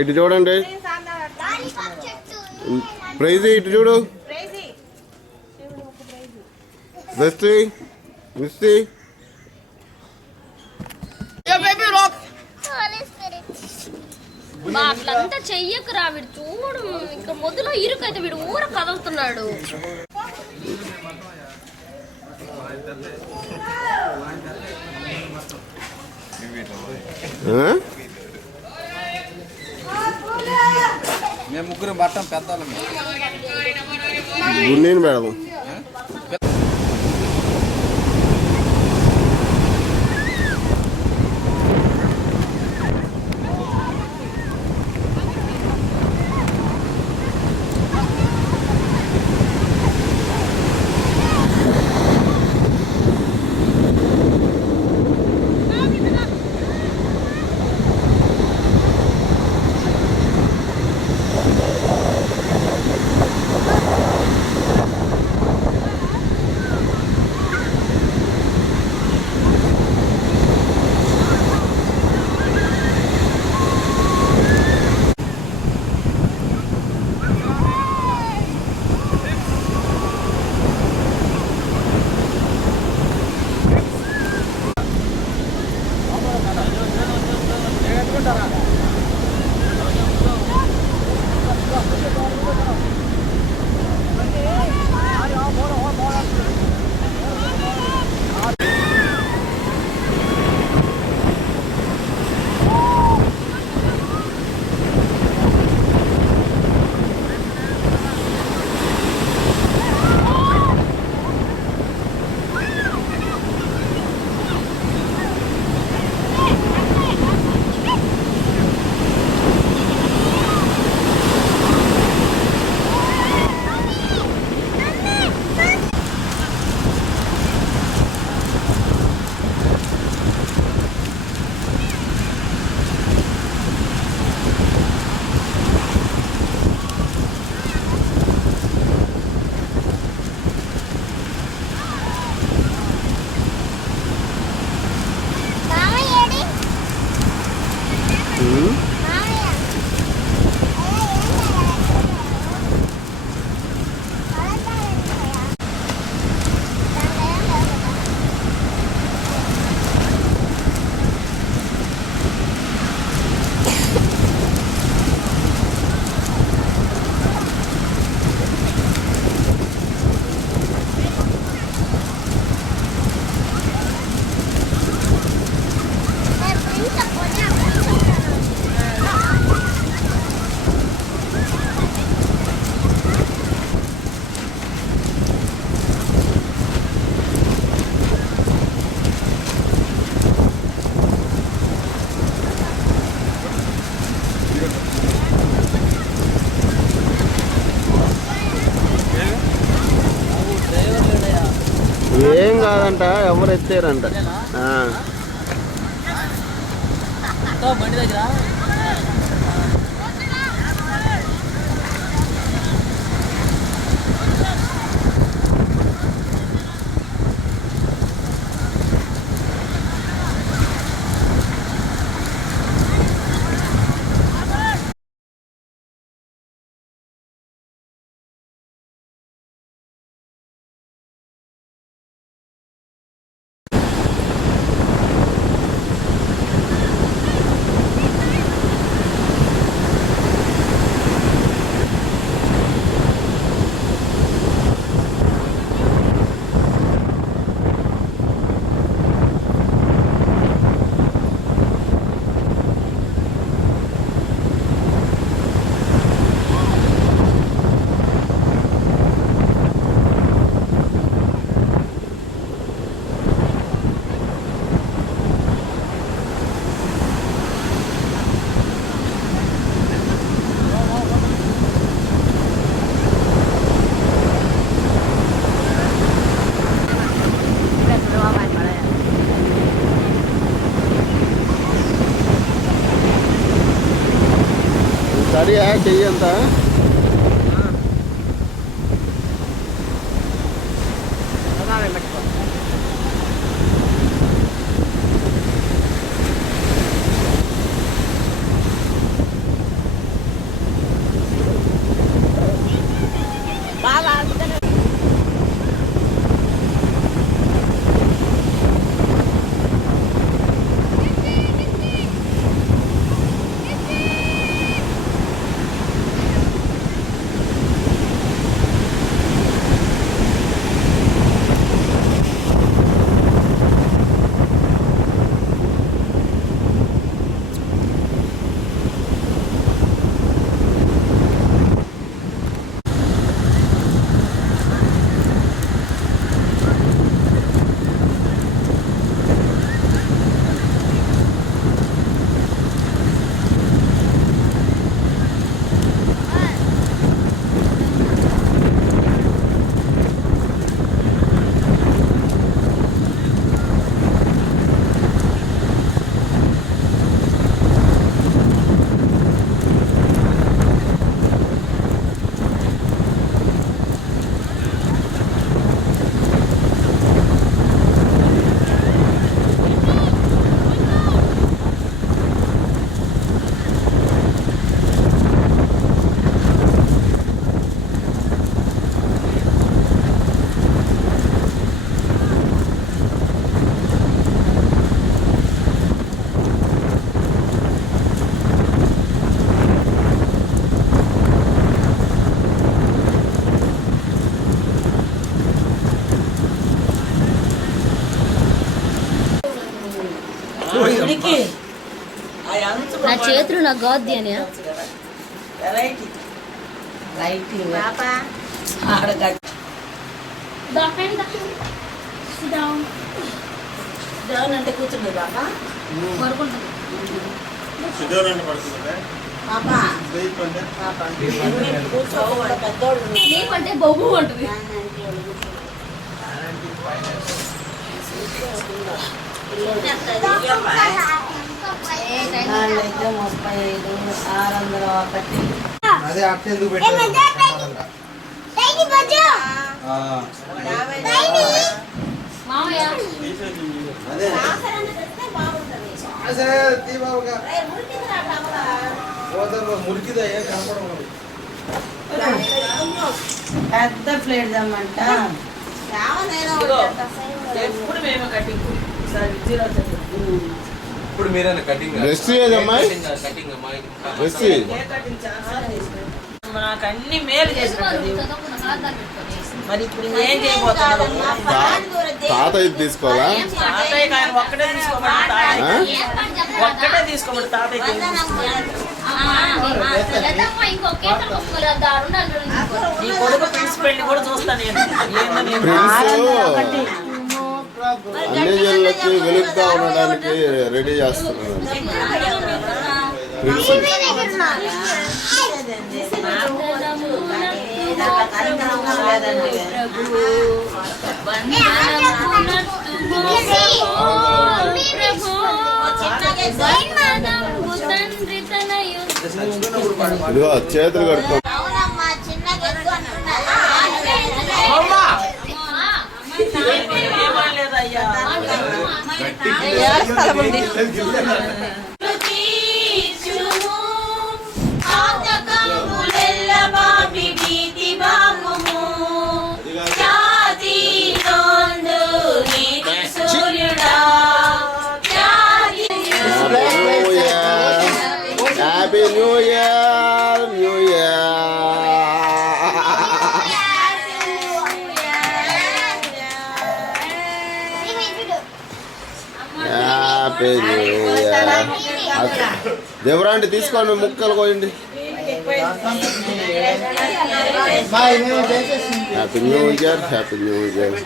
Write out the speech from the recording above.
ఇటు చూడండి. ప్రైజ్ ఇటు చూడు. బెస్టీ మిస్టీ అట్లంతా చెయ్యకురా. వీడు చూడు ఇక్కడ మొదలో ఇరుకైతే వీడు ఊర కదులుతున్నాడు. మేము ముగ్గురు పట్టం పెద్దవాళ్ళం. గున్నీని పెడదాం. ఏం కాదంట, ఎవరు ఎత్తారంట. బండి దగ్గర సరియా చెయ్యి అంత చేతులు నాకు గాద్ది అని అంటే కూర్చుంది బాబా అంటే బొగ్గు ఉంటుంది అయితే 35, 601. అదే అట్ట ఎందుకు పెట్టారు మామయ్య అదే సరే దీపావళిగా మురికిదా ఏం కనపడం పెద్ద ప్లేట్ దమ్మంట ఎప్పుడు మేము కట్టింగ్ ఇప్పుడు మీరైనా కటింగ్ డ్రెస్ ఏదమ్మా కటింగ్ అమ్మాయి డ్రెస్ నాకు అన్ని మేలు చేసినట్టు మరి ఇప్పుడు ఏం చేయబోతున్నాడు తాత ఇది తీసుకోవాలా తాతయ్య ఆయన ఒక్కటే తీసుకోమని తాతయ్య నీ కొడుకు ప్రిన్స్ పెళ్లి కూడా చూస్తాను నేను ఏందని ప్రిన్స్ అన్ని జల్లు వచ్చి వెలుగుతా ఉండడానికి రెడీ చేస్తున్నారు ప్రిన్స్ ఇదిగో చేతులు కడుక్కో ఏమనలేదయ్యా happy new year new year happy new year దేవరాంటి తీసుకోండి ముక్కలు కోయండి happy new year happy new year